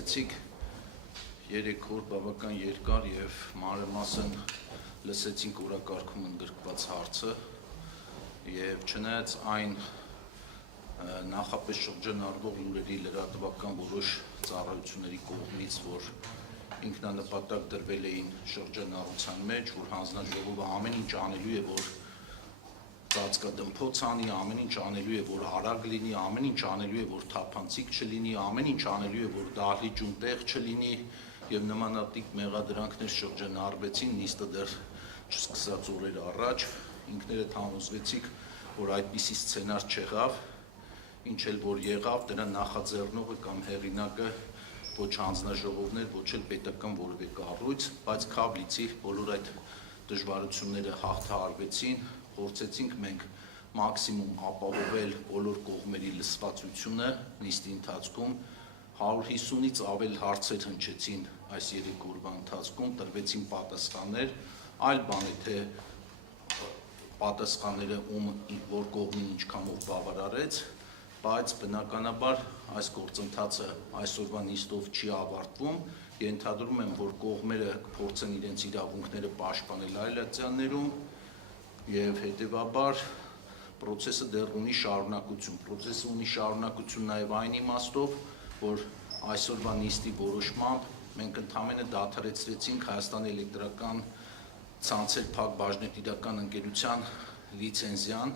լսեցիք 3 օր բավական երկար եւ մանրամասն լսեցինք օրակարգում ընդգրկված հարցը եւ չնայած այն նախապես շրջանառվող լուրերի լրատվական որոշ ծառայությունների կողմից, որ ինքնանպատակ դրվել էին շրջանառության մեջ, որ հանձնաժողովը ամեն ինչ անելու է, որ ծածկադմփոց անի, ամեն ինչ անելու է, որ արագ լինի, ամեն ինչ անելու է, որ թափանցիկ չլինի, ամեն ինչ անելու է, որ դահլիճում տեղ չլինի եւ նմանատիպ մեղադրանքներ շրջանառվեցին նիստը դեռ չսկսած օրեր առաջ, ինքներդ համոզվեցիք, որ այդպիսի սցենար չեղավ, ինչ էլ որ եղավ, դրա նախաձեռնողը կամ հեղինակը ոչ հանձնաժողովներ, ոչ էլ պետական որևէ կառույց, բայց քավլիցի բոլոր այդ դժվարությունները հաղթահարվեցին, փորձեցինք մենք մաքսիմում ապահովել բոլոր կողմերի լսվածությունը նիստի ընթացքում, 150-ից ավել հարցեր հնչեցին այս 3 օրվա ընթացքում, տրվեցին պատասխաններ, այլ բան է թե պատասխանները որ կողմին ինչքանով բավարարեց, բայց բնականաբար այս գործընթացը այսօրվա նիստով չի ավարտվում, ենթադրում եմ, որ կողմերը կփորձեն իրենց իրավունքները պաշտպանել այլատյաններում եւ հետեւաբար process-ը դեռ ունի շարունակություն, process-ը ունի շարունակություն նաեւ այն իմաստով, որ այսօրվա նիստի որոշմամբ մենք ընդհանրապես դադարեցրեցինք Հայաստանի էլեկտրական ցանցեր փակ բաժնետիրական ընկերության լիցենզիան,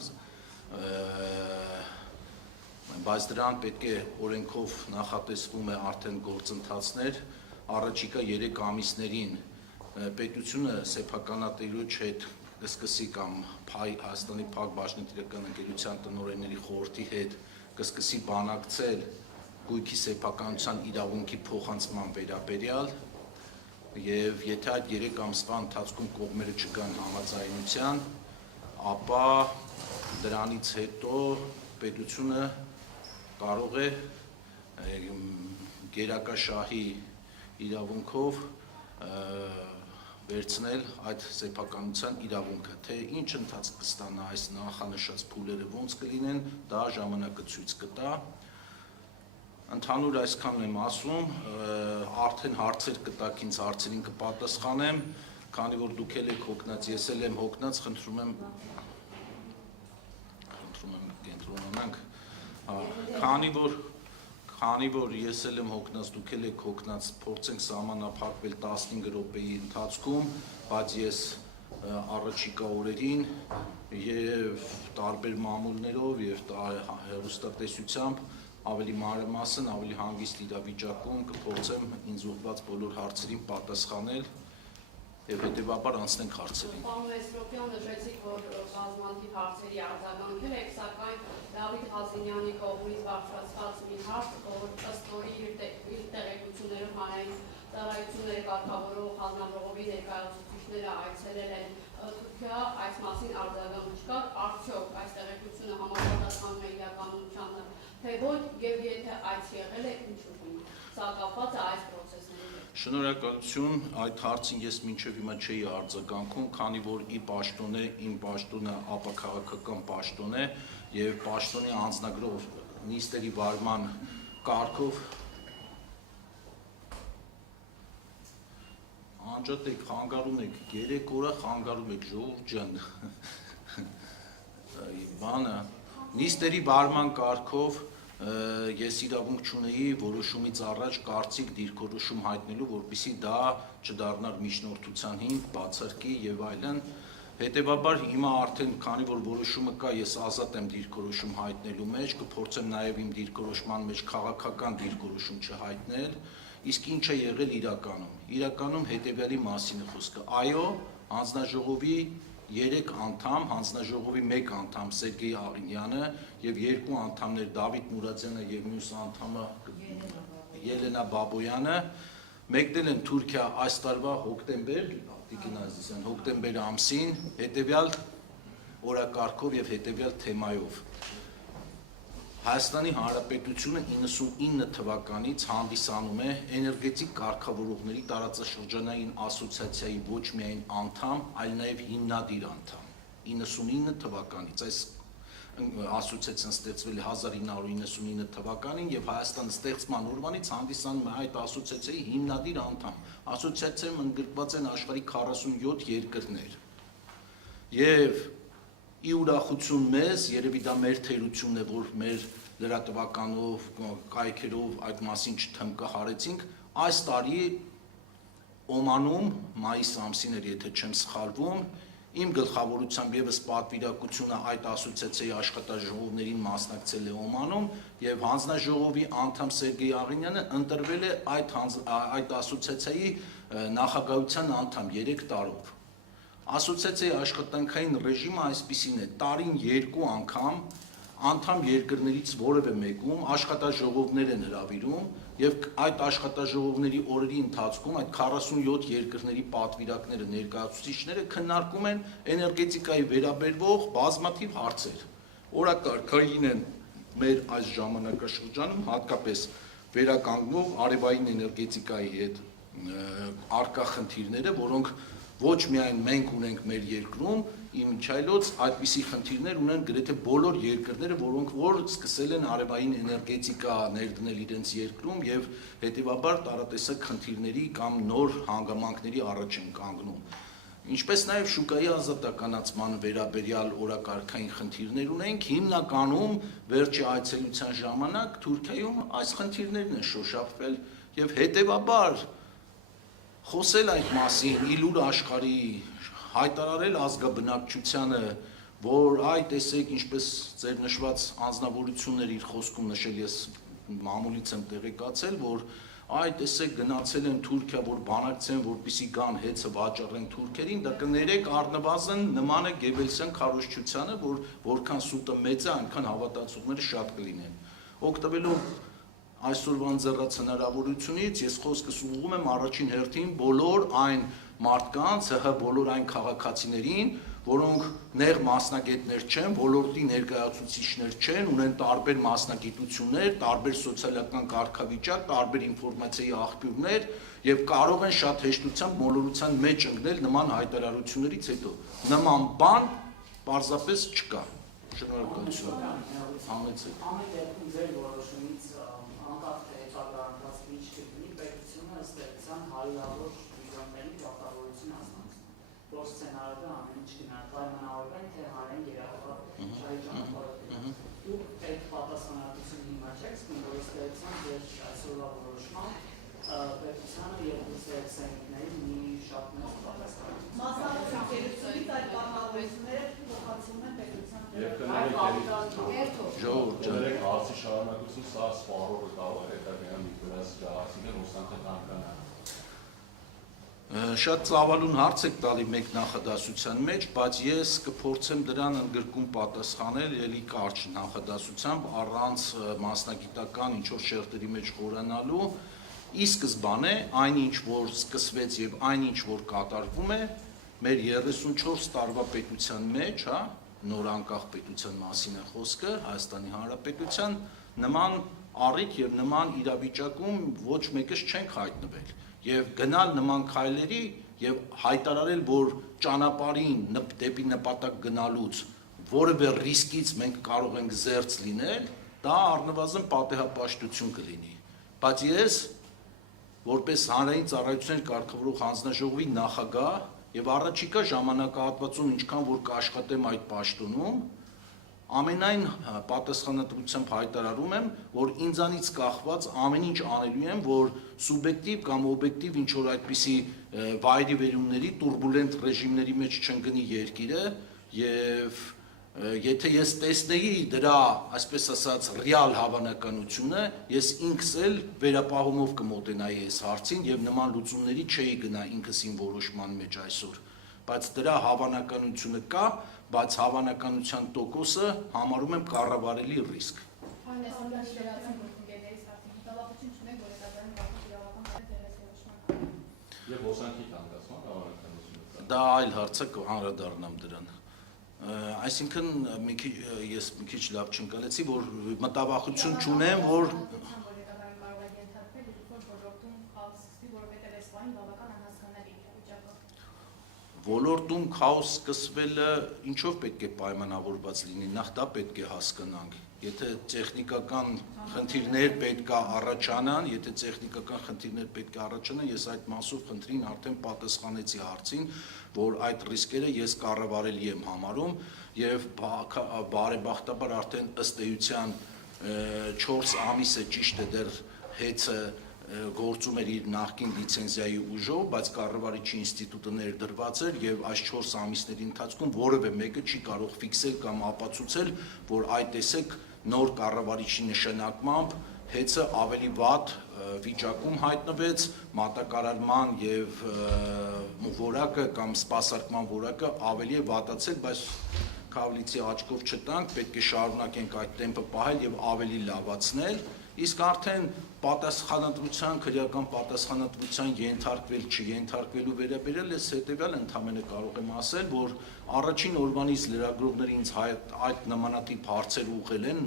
բայց դրան պետք է օրենքով նախատեսվում է արդեն գործընթացներ, առաջիկա 3 ամիսներին պետությունը սեփականատիրոջ հետ կսկսի կամ Հայաստանի փակ բաժնետիրական ընկերության տնօրենների խորհրդի հետ կսկսի բանակցել գույքի սեփականության իրավունքի փոխանցման վերաբերյալ եւ եթե այդ 3 ամսվա ընթացքում կողմերը չգան համաձայնության, ապա դրանից հետո պետությունը կարող է գերակաշահի իրավունքով վերցնել այդ սեփականության իրավունքը, թե ինչ ընթացք կստանա այս նախանշած փուլերը ոնց կլինեն, դա ժամանակը ցույց կտա։ Ընդհանուր այսքանն եմ ասում, արդեն հարցեր կտաք ինձ, հարցերին կպատասխանեմ, քանի որ դուք եք հոգնած, ես էլ եմ հոգնած, խնդրում եմ կենտրոնանանք, քանի որ ես էլ եմ հոգնած, դուք եք հոգնած, փորձենք սահմանափակվել 15 րոպեի ընթացքում, բայց ես առաջիկա օրերին եւ տարբեր մամուլներով եւ հեռուստատեսությամբ ավելի մանրամասն, ավելի հանգիստ իրավիճակում կփորձեմ ինձ ուղղված բոլոր հարցերին պատասխանել եւ հետեւաբար անցնենք հարցերին։ Պարոն Էսրոպյան, նշեցիք, որ բազմաթիվ հարցերի արձագանքել եք, սակայն Դավիթ Հազինյանի կողմից բարձրացված մի հարց, որ ըստ որի իր տեղեկություններով հանրային ծառայությունների կարգավորող հանձնաժողովի ներկայացուցիչները այցելել են Թուրքիա, այս մասին արձագանք չկար, արդյոք այս տեղեկությունը համապատասխանում է իրականությանը, թե ոչ, եւ եթե այց եղել է, ինչու՞ հիմա։ Սա կապված է այս process-ների հետ։ Շնորհակալություն, այդ հարցին ես մինչև հիմա չէի արձագանքում, քանի որ իմ պաշտոնը ապաքաղաքական պաշտոն է եւ պաշտոնի անձնագրով նիստերի վարման կարգով անջատեք, խանգարում եք, 3 օր խանգարում եք, ժողովուրդ ջան, բանը, նիստերի վարման կարգով ես իրավունք չունեի որոշումից առաջ կարծիք դիրքորոշում հայտնելու, որպեսզի դա չդառնար միջնորդության հիմք, բացարկի եւ այլն, հետեւաբար հիմա արդեն քանի որ որոշումը կա, ես ազատ եմ դիրքորոշում հայտնելու մեջ, կփորձեմ նաեւ իմ դիրքորոշման մեջ քաղաքական դիրքորոշում չհայտնել, իսկ ինչ է եղել իրականում հետեւյալի մասին է խոսքը, այո, հանձնաժողովի 3 անդամ, հանձնաժողովի 1 անդամ Սերգեյ Աղինյանը եւ 2 անդամներ Դավիթ Մուրադյանը եւ մյուս անդամը Ելենա Բաբոյանը մեկնել են Թուրքիա այս տարվա հոկտեմբեր ամսին հետեւյալ օրակարգով եւ հետեւյալ թեմայով Հայաստանի Հանրապետությունը 99 թվականից հանդիսանում է էներգետիկ կարգավորողների տարածաշրջանային ասոցիացիայի ոչ միայն անդամ, այլ նաև հիմնադիր անդամ 99 թվականից ասոցիացիան ստեղծվել է 1999 թվականին եւ Հայաստանը ստեղծման օրվանից հանդիսանում է այդ ասոցիացիայի հիմնադիր անդամ։ Ասոցիացիայում ընդգրկված են աշխարհի 47 երկրներ։ Եվ ի ուրախություն մեզ, երևի դա մեր թերությունն է, որ մեր լրատվականով, կայքերով այդ մասին չթմկահարեցինք, այս տարի Օմանում մայիս ամսին էր, եթե չեմ սխալվում, իմ գլխավորությամբ եւս պատվիրակությունը այդ ասոցիացիայի աշխատաժողովներին մասնակցել է Օմանում եւ հանձնաժողովի անդամ Սերգեյ Աղինյանը ընտրվել է այդ ասոցիացիայի նախագահության անդամ 3 տարով։ Ասոցիացիայի աշխատանքային ռեժիմը այսպիսին է՝ տարին 2 անգամ անդամ երկրներից որևէ մեկում աշխատաժողովներ են հրավիրում եւ այդ աշխատաժողովների օրերի ընթացքում այդ 47 երկրների պատվիրակները, ներկայացուցիչները քննարկում են էներգետիկայի վերաբերվող բազմաթիվ հարցեր։ Օրակարգային են մեր այս ժամանակաշրջանում հատկապես վերականգնող արևային էներգետիկայի հետ արկա խնդիրները, որոնք ոչ միայն մենք ունենք մեր երկրում, իմիջայլոց այդպիսի խնդիրներ ունեն գրեթե բոլոր երկրները, որոնք որ սկսել են արևային էներգետիկա ներդնել իրենց երկրում եւ հետեւաբար տարատեսակ խնդիրների կամ նոր հանգամանքների առաջ են կանգնում։ Ինչպես նաեւ շուկայի ազատականացման վերաբերյալ օրակարգային խնդիրներ ունենք, հիմնականում վերջի այցելության ժամանակ Թուրքիայում այս խնդիրներն են շոշափվել եւ հետեւաբար խոսել այդ մասին, իլուր աշխարհի հայտարարել ազգաբնակչությանը, որ այ տեսեք, ինչպես ձեր նշված անձնավորություններ իր խոսքում նշել, ես մամուլից եմ տեղեկացել, որ այ տեսեք գնացել են Թուրքիա, որ բանակցեն, որպեսզի գան հեծը վաճառեն թուրքերին, դա կներեք առնվազն նման է Գեբելսյան քարոզչությանը, որ որքան սուտը մեծ է, այնքան հավատացողները շատ կլինեն։ Օգտվելով այսօրվա ընձեռած հնարավորությունից ես խոսքս ուղղում եմ առաջին հերթին բոլոր այն մարդկանց, բոլոր այն քաղաքացիներին, որոնք նեղ մասնագետներ չեն, ոլորտի ներկայացուցիչներ չեն, ունեն տարբեր մասնագիտություններ, տարբեր սոցիալական կարգավիճակ, տարբեր ինֆորմացիայի աղբյուրներ եւ կարող են շատ հեշտությամբ մոլորության մեջ ընկնել նման հայտարարություններից հետո։ Նման բան պարզապես չկա։ Շնորհակալություն։ Համեցեք։ Ամեն դեպքում ձեր որոշումից անկախ թե հետագարանված ինչ կլինի, պետությունը ստեղծան հարյուրավոր միլիոնների կապավորություն ազանցում, որ սցենարը ամեն ինչ պայմանավորվեն, թե հանեն երախտապաշարի ճանապարհորդին։ Դուք այդ պատասխանատվությունը հիմա չեք զգում, որ ստեղծան ձեր այսօրվա որոշմամբ պետությանը եւ ստեղծանքների մի շատ մեծ պատասխանատվություն։ Մասնավորապես գերությունից այդ պայմանավորությունները փոխանցվում են պետության։ Ժողովուրդ հարցի շարունակություն սա սպառողը կարող է հետագայում դրած հարցին ուսանքը կանգնանա։ Շատ ծավալուն հարց եք տալի մեկ նախադասության մեջ, բայց ես կփորձեմ դրան ընդգրկում պատասխանել ելի կարճ նախադասությամբ առանց մասնագիտական ինչ-որ շերտերի մեջ խորանալու։ Ի սկզբանե այնինչ որ սկսվեց եւ այնինչ որ կատարվում է մեր 34 տարվա պետության մեջ, հա, նոր անկախ պետության մասին է խոսքը, Հայաստանի Հանրապետության, նման առիթ եւ նման իրավիճակում ոչ մեկս չենք հայտնվել եւ գնալ նման քայլերի եւ հայտարարել, որ ճանապարհին դեպի նպատակ գնալուց որևէ ռիսկից մենք կարող ենք զերծ լինել, դա առնվազն պատեհապաշտություն կլինի։ Բայց ես որպես հանրային ծառայություններ կարգավորող հանձնաժողովի նախագահ եւ առաջիկա ժամանակահատվածում ինչքան որ կաշխատեմ այդ պաշտոնում, ամենայն պատասխանատվությամբ հայտարարում եմ, որ ինձանից կախված ամեն ինչ անելու եմ, որ սուբյեկտիվ կամ օբյեկտիվ ինչ որ այդպիսի վայրի վերումների, տուրբուլենտ ռեժիմների մեջ չընկնի երկիրը եւ եթե ես տեսնեի դրա, այսպես ասած, ռեալ հավանականությունը, ես ինքս էլ վերապահումով կմոտենայի այս հարցին եւ նման լուծումների չէի գնա ինքս իմ որոշման մեջ այսօր, բայց դրա հավանականությունը կա, բայց հավանականության տոկոսը համարում եմ կառավարելի ռիսկ։ Եվ ոսանքի կանգնացման հավանականությունը։ Դա այլ հարց է, կանդրադառնամ դրան։ Այսինքն ես մի քիչ լավ չընկալեցի, որ մտավախություն չունեմ, որ ոլորտում քաոս սկսվելը ինչով պետք է պայմանավորված լինի, նախ դա պետք է հասկանանք։ Եթե տեխնիկական խնդիրներ պետք է առաջանան, ես այդ մասով խնդրին արդեն պատասխանեցի հարցին, որ այդ ռիսկերը ես կառավարելի եմ համարում եւ բարեբախտաբար արդեն ըստ էության 4 ամիս է ճիշտ է դեռ հեծը գործում էր իր նախկին լիցենզիայի ուժով, բայց կառավարիչի ինստիտուտը ներդրված էր եւ այս 4 ամիսների ընթացքում որևէ մեկը չի կարող ֆիքսել կամ ապացուցել, որ այդ տեսեք նոր կառավարիչի նշանակմամբ հեծը ավելի վատ վիճակում հայտնվեց, մատակարարման եւ որակը կամ սպասարկման որակը ավելի է վատացել, բայց Քավլիցի աչքով չտանք, պետք է շարունակենք այդ տեմպը պահել եւ ավելի լավացնել, իսկ արդեն պատասխանատվության, քրեական պատասխանատվության ենթարկվել չենթարկվելու վերաբերյալ ես հետեւյալ ընդհանրապես կարող եմ ասել, որ առաջին օրվանից լրագրողները ինձ այդ նմանատիպ հարցեր ուղղել են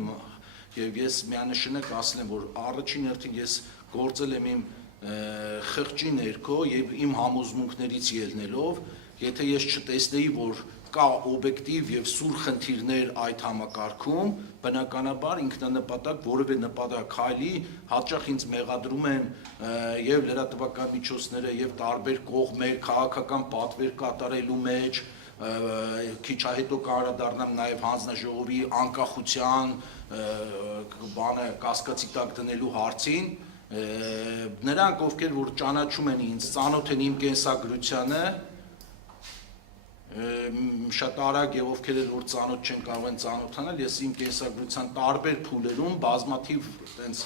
եւ ես միանշանակ ասել եմ, որ առաջին հերթին ես գործել եմ իմ խղճի ներքո եւ իմ համոզմունքներից ելնելով, եթե ես չտեսնեի, որ կա օբյեկտիվ եւ սուր խնդիրներ այդ համակարգում, բնականաբար ինքնանպատակ որևէ նպատակ քայլի, հաճախ ինձ մեղադրում են եւ լրատվական միջոցները եւ տարբեր կողմեր քաղաքական պատվեր կատարելու մեջ, քիչ հետո կանդրադառնամ նաեւ հանձնաժողովի անկախության բանը կասկածի տակ դնելու հարցին, նրանք ովքեր որ ճանաչում են ինձ, ծանոթ են իմ կենսագրությանը, շատ արագ եւ ովքեր որ ծանոթ չեն կարող են ծանոթանալ, ես իմ կենսագրության տարբեր փուլերում բազմաթիվ այդպես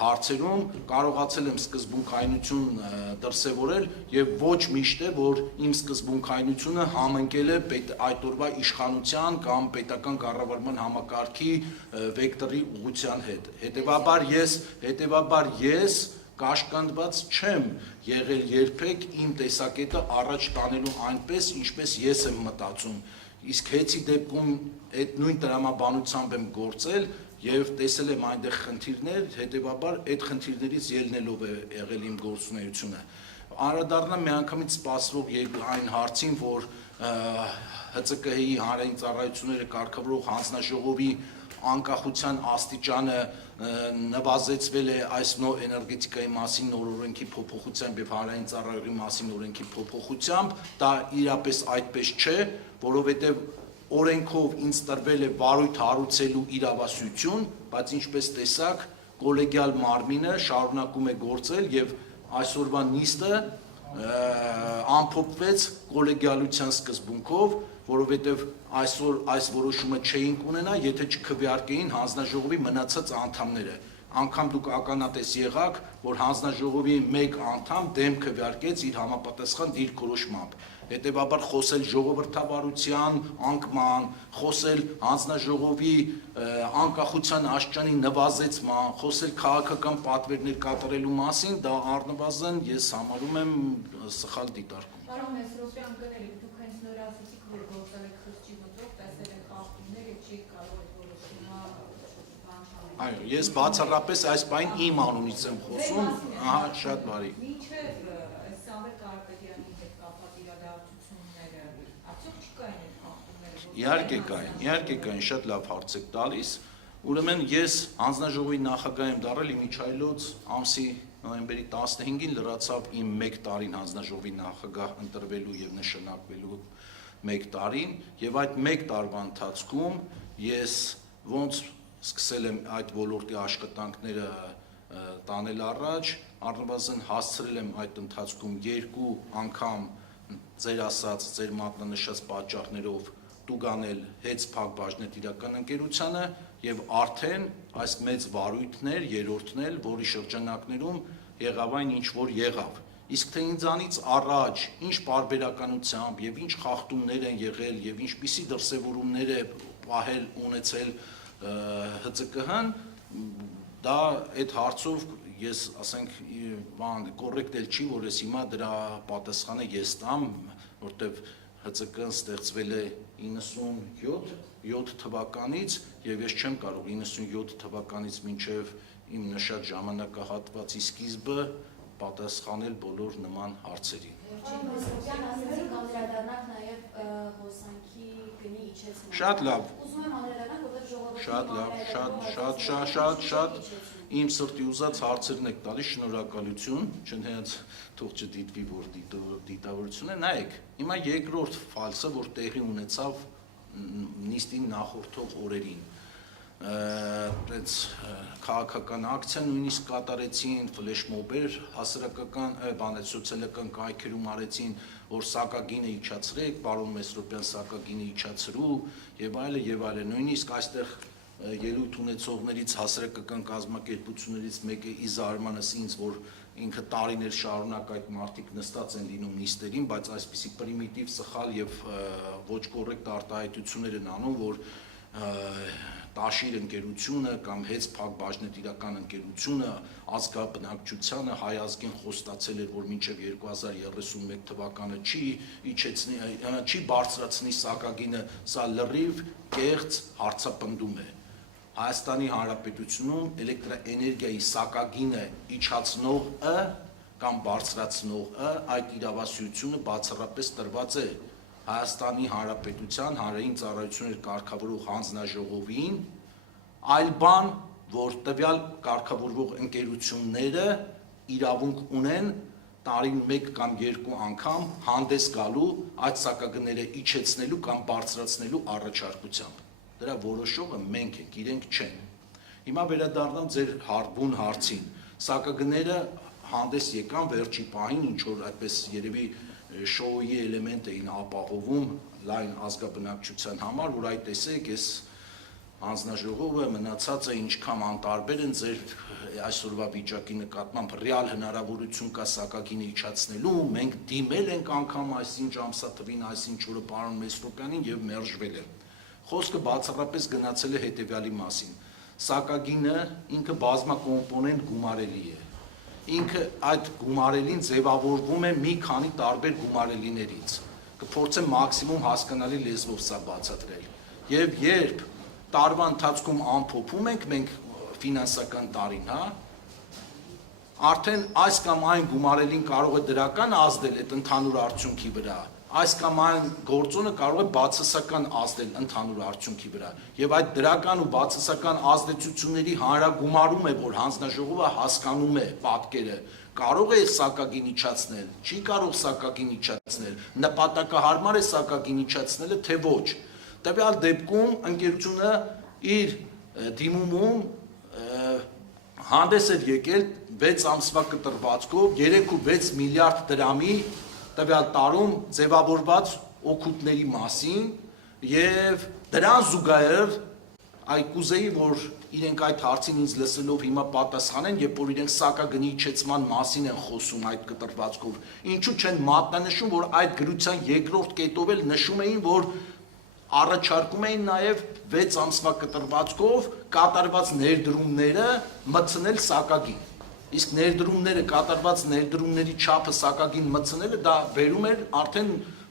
հարցերում կարողացել եմ սկզբունքայնություն դրսևորել եւ ոչ միշտ է որ իմ սկզբունքայնությունը համընկել է այդ օրվա իշխանության կամ պետական կառավարման համակարգի վեկտորի ուղղության հետ։ Հետևաբար ես կաշկանդված չեմ եղել երբեք իմ տեսակետը առաջ տանելու այնպես, ինչպես ես եմ մտածում, իսկ հեծի դեպքում այդ նույն տրամաբանությամբ եմ գործել եւ տեսել եմ այնտեղ խնդիրներ, հետեւաբար այդ խնդիրներից ելնելով է եղել իմ գործունեությունը։ Անդրադառնամ միանգամից սպասվող այն հարցին, որ ՀՑԿՀ-ի հանրային ծառայությունները կարգավորող հանձնաժողովի անկախության աստիճանը նվազեցվել է այս նոր էներգետիկայի մասին նոր օրենքի փոփոխությամբ եւ հանրային ծառայողի մասին օրենքի փոփոխությամբ, դա իրապես այդպես չէ, որովհետեւ օրենքով ինձ տրվել է վարույթ հարուցելու իրավասություն, բայց ինչպես տեսակ, կոլեգիալ մարմինը շարունակում է գործել եւ այսօրվա նիստը ամփոփվեց կոլեգիալության սկզբունքով, որովհետեւ այսօր այս որոշումը չէինք ունենա, եթե չքվեարկեին հանձնաժողովի մնացած անդամները։ Անգամ դուք ականատես եղաք, որ հանձնաժողովի մեկ անդամ դեմ քվեարկեց իր համապատասխան դիրքորոշմամբ։ Հետևաբար խոսել ժողովրդավարության անկման, խոսել հանձնաժողովի անկախության աստիճանի նվազեցման, խոսել քաղաքական պատվերներ կատարելու մասին, դա առնվազն ես համարում եմ սխալ դիտարկում։ Պարոն Մեսրոպյան, կներեք, դուք հենց նոր ասացիք, որ գործել եք խղճի մտով, տեսել եք խախտումներ եւ չի կարող այդ որոշումը բանջարել։ Այո, ես բացառապես այս բան իմ անունից եմ խոսում, ահա շատ բարի։ Մինչև այս Սամվել Կարապետյանի հետ կապված իրադարձությունները, արդյոք չկային այդ խախտումները։ Իհարկե կային, շատ լավ հարց եք տալիս։ Ուրեմն ես հանձնաժողովի նախագահ եմ դառել իմիջայլոց ամսի նոյեմբերի 15-ին լրացավ իմ 1 տարին հանձնաժողովի նախագահ ընտրվելու եւ նշանակվելու 1 տարին եւ այդ 1 տարվա ընթացքում ես ոնց սկսել եմ այդ ոլորտի աշխատանքները տանել առաջ, առնվազն հասցրել եմ այդ ընթացքում 2 անգամ ձեր ասած, ձեր մատնանշած պատճառներով տուգանել հեծ Փակ բաժնետիրական ընկերությանը եւ արդեն այս մեծ վարույթներ, երրորդն էլ, որի շրջանակներում եղավ այն ինչ որ եղավ։ Իսկ թե ինձանից առաջ ինչ պարբերականությամբ եւ ինչ խախտումներ են եղել եւ ինչպիսի դրսեւորումներ է պահել ունեցել ՀՑԿՀ-ն, դա այդ հարցով ես ասենք բան կոռեկտ էլ չի, որ ես հիմա դրա պատասխանը ես տամ, որտեվ ՀՑԿ-ն ստեղծվել է 97 թվականից եւ ես չեմ կարող 97 թվականից մինչեւ իմ նշած ժամանակահատվածի սկիզբը պատասխանել բոլոր նման հարցերին։ Մեսրոպյան ասեցիք անդրադառնանք նաև հոսանքի գնի իջեցման։ Շատ լավ։ Ուզում եմ անդրադառնալ, որովհետև ժողովրդի Շատ լավ, շատ իմ սրտի ուզած հարցերն եք տալիս, շնորհակալություն, չնայած թող չդիտվի, որ դիտավորություն է, նայեք, հիմա երկրորդ ֆալսը, որ տեղի ունեցավ նիստին նախորդող օրերին, այդպես քաղաքական ակցիա նույնիսկ կատարեցին, ֆլեշմոբեր հասարակական, սոցիալական կայքերում արեցին, որ սակագինը իջացրեք, պարոն Մեսրոպյան սակագինը իջացրու եւ այլն, նույնիսկ այստեղ ելույթ ունեցողներից հասարակական կազմակերպություններից մեկը ի զարմանս ինձ, որ ինքը տարիներ շարունակ այդ մարդիկ նստած են լինում նիստերին, բայց այսպիսի պրիմիտիվ, սխալ եւ ոչ կոռեկտ արտահայտություններ են անում, որ Տաշիր ընկերությունը կամ Հեծփակ բաժնետիրական ընկերությունը ազգաբնակչությանը հայ ազգին խոստացել էր, որ մինչև 2031 թվականը չի բարձրացնի սակագինը, սա լրիվ կեղծ հարցապնդում է։ Հայաստանի Հանրապետությունում էլեկտրաէներգիայի սակագինը իջացնողը կամ բարձրացնողը այդ իրավասությունը բացառապես տրված է Հայաստանի Հանրապետության հանրային ծառայություններ կարգավորող հանձնաժողովին, այլ բան, որ տվյալ կարգավորող ընկերությունները իրավունք ունեն տարին 1 կամ 2 անգամ հանդես գալու այդ սակագները իջեցնելու կամ բարձրացնելու առաջարկությամբ։ Դրա որոշողը մենք ենք, իրենք չեն։ Հիմա վերադառնամ ձեր բուն հարցին։ Սակագները հանդես եկան վերջի պահին, ինչ որ այդպես երևի շոուի էլեմենտ էին ապահովում լայն ազգաբնակչության համար, որ այդ տեսեք, այս հանձնաժողովը մնացածը ինչքան անտարբեր են ձեր այսօրվա վիճակի նկատմամբ ռեալ հնարավորություն կա սակագինը իջացնելու, մենք դիմել ենք անգամ այսինչ ամսաթվին, այսինչ օրը պարոն Մեսրոպյանին եւ մերժվել են։ Խոսքը բացառապես գնացել է հետեւյալի մասին. սակագինը ինքը բազմակոմպոնենտ գումարելի է։ Ինքը այդ գումարելին ձևավորվում է մի քանի տարբեր գումարելիներից։ Կփորձեմ մաքսիմում հասկանալի լեզվով սա բացատրել։ Եվ երբ տարվա ընթացքում ամփոփում ենք մենք ֆինանսական տարին, արդեն այս կամ այն գումարելին կարող է դրական ազդել այդ ընդհանուր արդյունքի վրա, այս կամ այն գործոնը կարող է բացասական ազդել ընդհանուր արդյունքի վրա, եւ այդ դրական ու բացասական ազդեցությունների հանրագումարում է, որ հանձնաժողովը հասկանում է պատկերը, կարող է սակագին իջացնել, չի կարող սակագին իջացնել, նպատակահարմար է սակագին իջացնելը, թե ոչ։ Տվյալ դեպքում ընկերությունը իր դիմումում հանդես էր եկել 6 ամսվա կտրվածքով 3.6 միլիարդ դրամի տվյալ տարում ձևավորված օգուտների մասին եւ դրան զուգահեռ կուզեի, որ իրենք այդ հարցին ինձ լսելով հիմա պատասխանեն, երբ որ իրենք սակագնի իջեցման մասին են խոսում այդ կտրվածքով, ինչու չեն մատնանշում, որ այդ գրության երկրորդ կետով էլ նշում էին, որ առաջարկում էին նաև 6 ամսվա կտրվածքով կատարված ներդրումները մտցնել սակագին։ Իսկ ներդրումները կատարված ներդրումների չափը սակագին մտցնելը դա բերում էր արդեն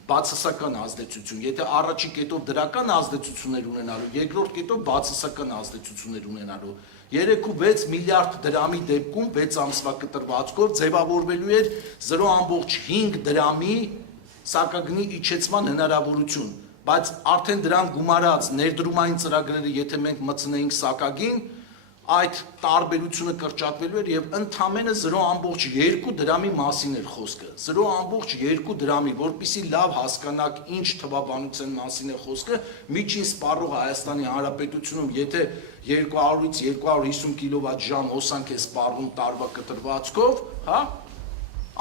բացասական ազդեցություն։ Եթե առաջի կետով դրական ազդեցություններ ունենալու, երկրորդ կետով բացասական ազդեցություններ ունենալու 3.6 միլիարդ դրամի դեպքում 6 ամսվա կտրվածքով ձևավորվելու էր 0.5 դրամի սակագնի իջեցման հնարավորություն, բայց արդեն դրան գումարած ներդրումային ծրագրերը, եթե մենք մտցնեինք սակագին, այդ տարբերությունը կրճատվելու էր եւ ընդամենը 0.2 դրամի մասին էր խոսքը։ 0.2 դրամի, որպեսզի լավ հասկանաք ինչ թվաբանության մասին է խոսքը, միջին սպառող Հայաստանի Հանրապետությունում, եթե 200-ից 250 կիլովատ-ժամ հոսանք է սպառվում տարվա կտրվածքով,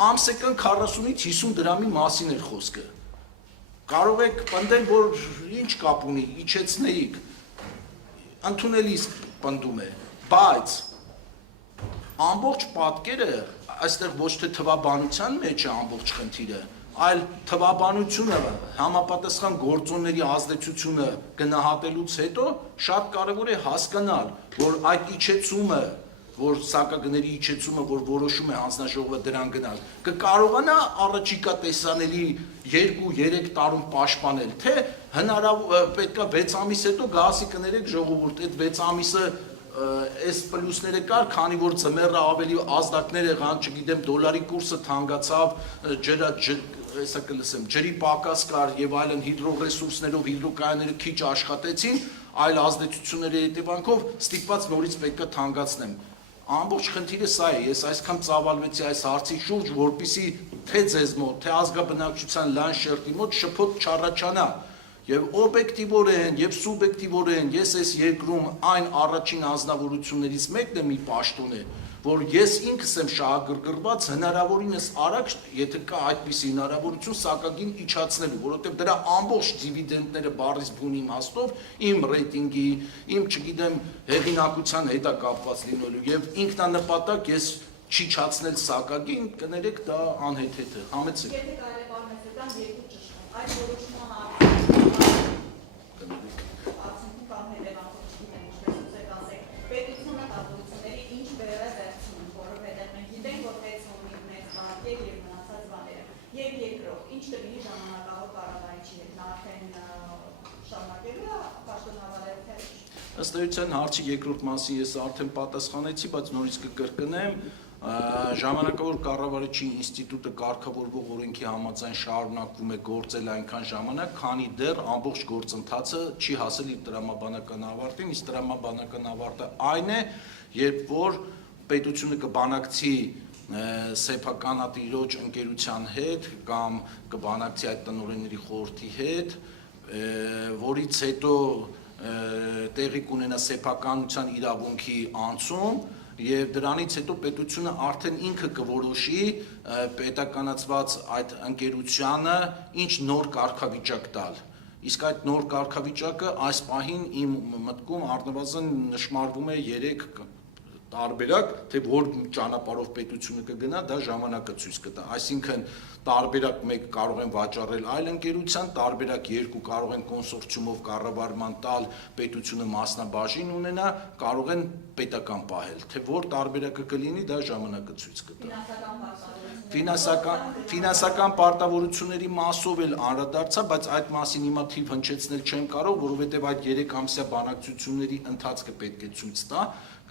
ամսական 40-ից 50 դրամի մասին էր խոսքը։ Կարող եք պնդել, որ ինչ կապ ունի, իջեցնեիք, ընդունելի պնդում է, բայց ամբողջ պատկերը այստեղ ոչ թե թվաբանության մեջ է ամբողջ խնդիրը, այլ թվաբանությունը համապատասխան գործոնների ազդեցությունը գնահատելուց հետո շատ կարևոր է հասկանալ, որ այդ իջեցումը, որ սակագների իջեցումը, որ որոշում է հանձնաժողովը դրան գնալ, կկարողանա առաջիկա տեսանելի 2-3 տարում պաշտպանել, թե հնարավոր պետքա 6 ամիս հետո գասի կներեք ժողովուրդ, այդ 6 ամիսը այս պլյուսները կար, քանի որ ծմերը ավելի ազդակներ եղան, չգիտեմ, դոլարի կուրսը թանկացավ, ջրի պակաս կար եւ այլն հիդրոռեսուրսներով հիդրոկայանները քիչ աշխատեցին, այլ ազդեցությունների հետևանքով ստիպված նորից պետք է թանկացնեմ։ Ամբողջ խնդիրը սա է, ես այսքան ծավալվեցի այս հարցի շուրջ, որպեսզի թե ձեզ մոտ, թե ազգաբնակչության լայն շերտի մոտ շփոթ չառաջանա։ Եվ օբյեկտիվորեն, եւ սուբյեկտիվորեն ես այս երկրում այն առաջին անձնավորություններից մեկն եմ մի պաշտոն է, որ ես ինքս եմ շահագրգռված հնարավորինս արագ, եթե կա այդպիսի հնարավորություն, սակագին իջացնելու, որովհետեւ դրա ամբողջ դիվիդենդները բառից բուն իմաստով իմ ռեյտինգի, իմ չգիտեմ հեղինակության հետ է կապված լինելու եւ ինքնանպատակ ես չիջացնել սակագին, կներեք դա անհեթեթ է, համեցեք։ Եթե կարելի է պարզել երկու ճշտում, այդ որոշումը արդյունքում կամ հետևանքով չգիտեմ ինչպես ուզեք ասեք, պետությունը կառավարությունների ինչ բերել է վերցնում, որովհետև մենք գիտենք, որ պետք ունի մեծ վարկեր եւ մնացած բաները։ Եվ երկրորդ, ինչ կլինի ժամանակավոր կառավարիչի հետ, նա արդեն շարունակելու է պաշտոնավարել թե ոչ։ Ըստ էության հարցի երկրորդ մասին ես արդեն պատասխանեցի, բայց նորից կկրկնեմ, ժամանակավոր կառավարիչի ինստիտուտը կարգավորվող օրենքի համաձայն շարունակվում է գործել այնքան ժամանակ, քանի դեռ ամբողջ գործընթացը չի հասել իր տրամաբանական ավարտին, իսկ տրամաբանական ավարտը այն է, երբ որ պետությունը կբանակցի սեփականատիրոջ ընկերության հետ կամ կբանակցի այդ տնօրենների խորհրդի հետ, որից հետո տեղի կունենա սեփականության իրավունքի անցում եւ դրանից հետո պետությունը արդեն ինքը կորոշի պետականացված այդ ընկերությանը ինչ նոր կարգավիճակ տալ։ Իսկ այդ նոր կարգավիճակը այս պահին իմ մտքում առնվազն նշмарվում է 3 տարբերակ, թե որ ճանապարհով պետությունը կգնա, դա ժամանակը ցույց կտա։ Այսինքն տարբերակ 1 կարող են վաճառել այլ ընկերության, տարբերակ 2 կարող են կոնսորցիումով կառավարման տալ, պետությունը մասնաբաժին ունենա, կարող են պետական պահել, թե որ տարբերակը կլինի, դա ժամանակը ցույց կտա։ Ֆինանսական պարտավորությունների մասով էլ անդրադարձա, բայց այդ մասին հիմա թիվ հնչեցնել չեմ կարող, որովհետև այդ 3 ամսյա բանակցությունների ընթացքը պետք է ցույց տա,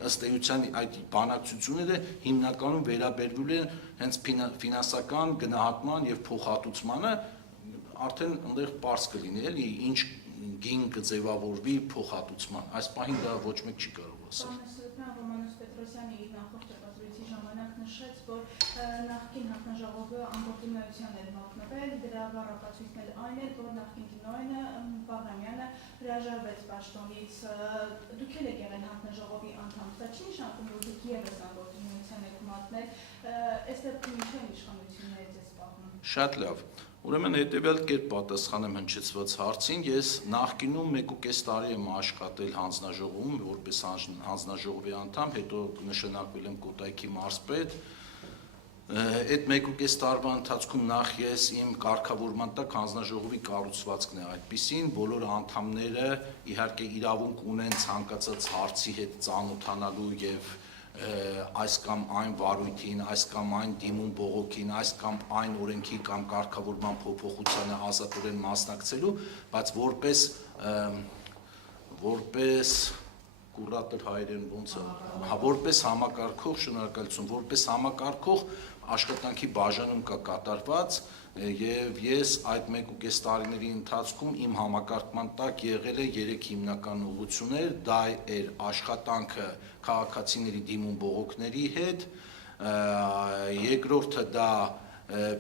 ըստ էության այդ բանակցությունները հիմնականում վերաբերվում են հենց ֆինանսական գնահատման եւ փոխհատուցմանը, արդեն այնտեղ պարզ կլինի, էլի ինչ գին կձևավորվի փոխհատուցման։ Այս պահին դա ոչ մեկ չի կարող ասել։ Ռոմանոս Պետրոսյանը իր նախորդ ճեպազրույցի ժամանակ նշեց, որ նախկին հանձնաժողովը անկողնություններ էր մատնվել, դրա բառապացույցն էլ այն էր, որ նախկին տնօրենը Բաղրամյանը հրաժարվեց պաշտոնից։ Դուք եք եղել հանձնաժողովի անդամ, դա չի նշանակում, որ դուք ևս անկողնության եք մատնել, այստեղ ինչ են իշխանություններից է սպառնում։ Շատ լավ։ Ուրեմն հետևյալ կերպ պատասխանեմ հնչեցված հարցին, ես նախկինում 1.5 տարի եմ աշխատել հանձնաժողովում որպես հանձնաժողովի անդամ, հետո նշանակվել եմ Կոտայքի մարզպետ։ Այդ 1.5 տարվա ընթացքում նախ ես իմ կարգավորման տակ հանձնաժողովի կառուցվածքն է այդպիսին, բոլոր անդամները իհարկե իրավունք ունեն ցանկացած հարցի հետ ծանոթանալու եւ այս կամ այն վարույթին, այս կամ այն դիմում բողոքին, այս կամ այն օրենքի կամ կարգավորման փոփոխությանը ազատորեն մասնակցելու, բայց որպես կուրատոր հայերեն ոնց է, որպես համակարգող, շնորհակալություն, որպես համակարգող աշխատանքի բաժանում կա կատարված եւ ես այդ 1.5 տարիների ընթացքում իմ համակարգման տակ եղել է 3 հիմնական ուղղություններ, դա էր աշխատանքը քաղաքացիների դիմում բողոքների հետ, երկրորդը դա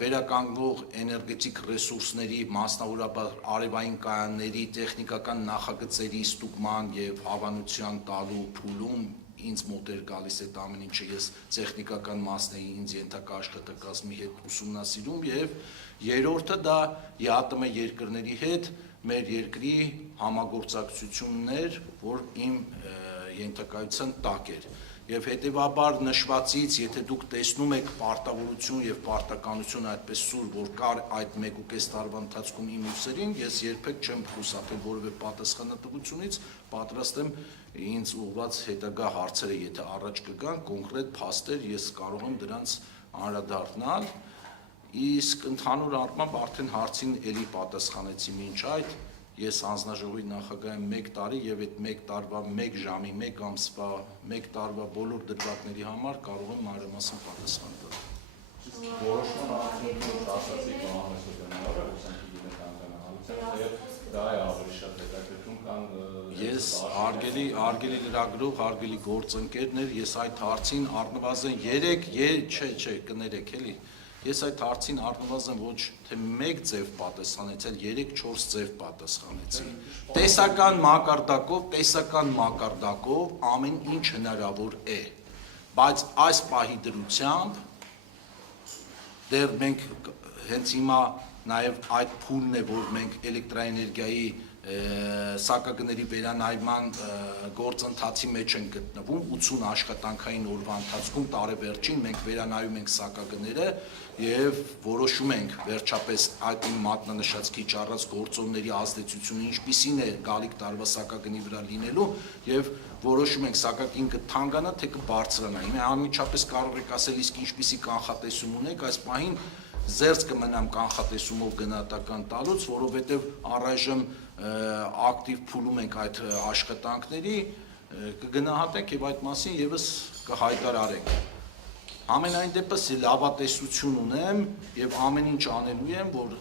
վերականգնող էներգետիկ ռեսուրսների, մասնավորապես արևային կայանների տեխնիկական նախագծերի ստուգման եւ հավանության տալու փուլում ինձ մոտ էր գալիս այդ ամեն ինչը, ես տեխնիկական մասն էի ինձ ենթակա աշխատակազմի հետ ուսումնասիրում եւ երրորդը դա ԵԱՏՄ երկրների հետ մեր երկրի համագործակցություններ, որ իմ ենթակայության տակ էր։ Եվ հետևաբար նշվածից, եթե դուք տեսնում եք պարտավորություն եւ պարտականություն այդպես սուր, որ կար այդ 1.5 տարվա ընթացքում իմ ուսերին, ես երբեք չեմ խուսափել որևէ պատասխանատվությունից, պատրաստ եմ ինձ ուղղված հետագա հարցերը, եթե առաջ կգան, կոնկրետ փաստեր, ես կարող եմ դրանց անդրադառնալ, իսկ ընդհանուր առմամբ արդեն հարցին էլի պատասխանեցի մինչ այդ, ես հանձնաժողովի նախագահ եմ 1 տարի եւ այդ 1 տարվա 1 ժամի 1 ամսվա 1 տարվա բոլոր դրվագների համար կարող եմ մանրամասն պատասխան տալ։ Որոշման արդյունքում ասացիք համեսօրինները հոսանքի գինը կանգնանալու եւ դա է ավելի շատ հետաքրքրում քան Ես արգելի լրագրող, արգելի գործընկերներ, ես այդ հարցին առնվազն 3 կներեք էլի։ Ես այդ հարցին առնվազն ոչ թե 1 ձև պատասխանեցի, այլ 3-4 ձև պատասխանեցի։ Տեսական մակարդակով ամեն ինչ հնարավոր է, բայց այս պահի դրությամբ դեռ մենք հենց հիմա նաև այդ փուլն է, որ մենք էլեկտրաէներգիայի սակագների վերանայման գործընթացի մեջ են գտնվում 80 աշխատանքային օրվա ընթացքում տարեվերջին մենք վերանայում ենք սակագները եւ որոշում ենք վերջապես այդ իմ մատնանշած քիչ առած գործոնների ազդեցությունը ինչպիսին է գալիք տարվա սակագնի վրա լինելու եւ որոշում ենք սակագին կթանկանա թե կբարձրանա։ Հիմա անմիջապես կարող եք ասել իսկ ինչպիսի կանխատեսում ունեք այս պահին զերծ կմնամ կանխատեսումով գնահատական տալուց, որովհետև առայժմ ակտիվ փուլում ենք այդ աշխատանքների, կգնահատենք եւ այդ մասին եւս կհայտարարենք։ Ամենայն դեպս լավատեսություն ունեմ եւ ամեն ինչ անելու եմ, որ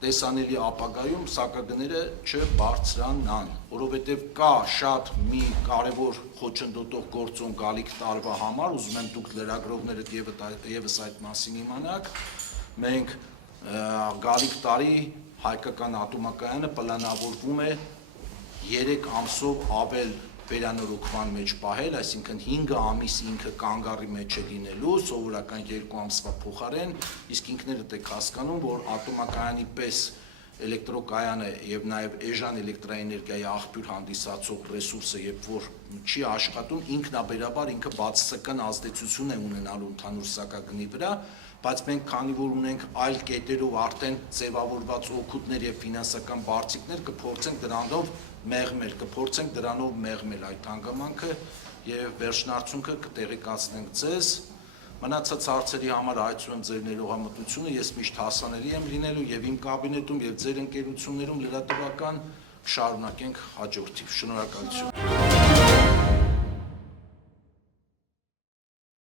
տեսանելի ապագայում սակագները չբարձրանան, որովհետև կա շատ մի կարևոր խոչընդոտող գործոն գալիք տարվա համար, ուզում եմ դուք լրագրողներդ եւս այդ մասին իմանաք, մենք գալիք տարի հայկական ատոմակայանը պլանավորվում է 3 ամսով ավել վերանորոգման մեջ պահել, այսինքն 5 ամիս ինքը կանգառի մեջ է լինելու, սովորական 2 ամսվա փոխարեն, իսկ ինքներդ եք հասկանում, որ ատոմակայանի պես էլեկտրոկայանը եւ նաեւ էժան էլեկտրաէներգիայի աղբյուր հանդիսացող ռեսուրսը, երբ որ չի աշխատում, ինքնաբերաբար ինքը բացասական ազդեցություն է ունենալու ընդհանուր սակագնի վրա, բայց մենք քանի որ ունենք այլ կետերով արդեն ձևավորված օգուտներ եւ ֆինանսական բարձիկներ կփորձենք դրանով մեղմել այդ հանգամանքը եւ վերջնարդյունքը կտեղեկացնենք ձեզ։ Մնացած հարցերի համար այցում եմ ձեր ներողամտությունը, ես միշտ հասանելի եմ լինելու եւ իմ կաբինետում եւ ձեր ընկերություններում լրատվական շարունակենք հաջորդիվ։ Շնորհակալություն։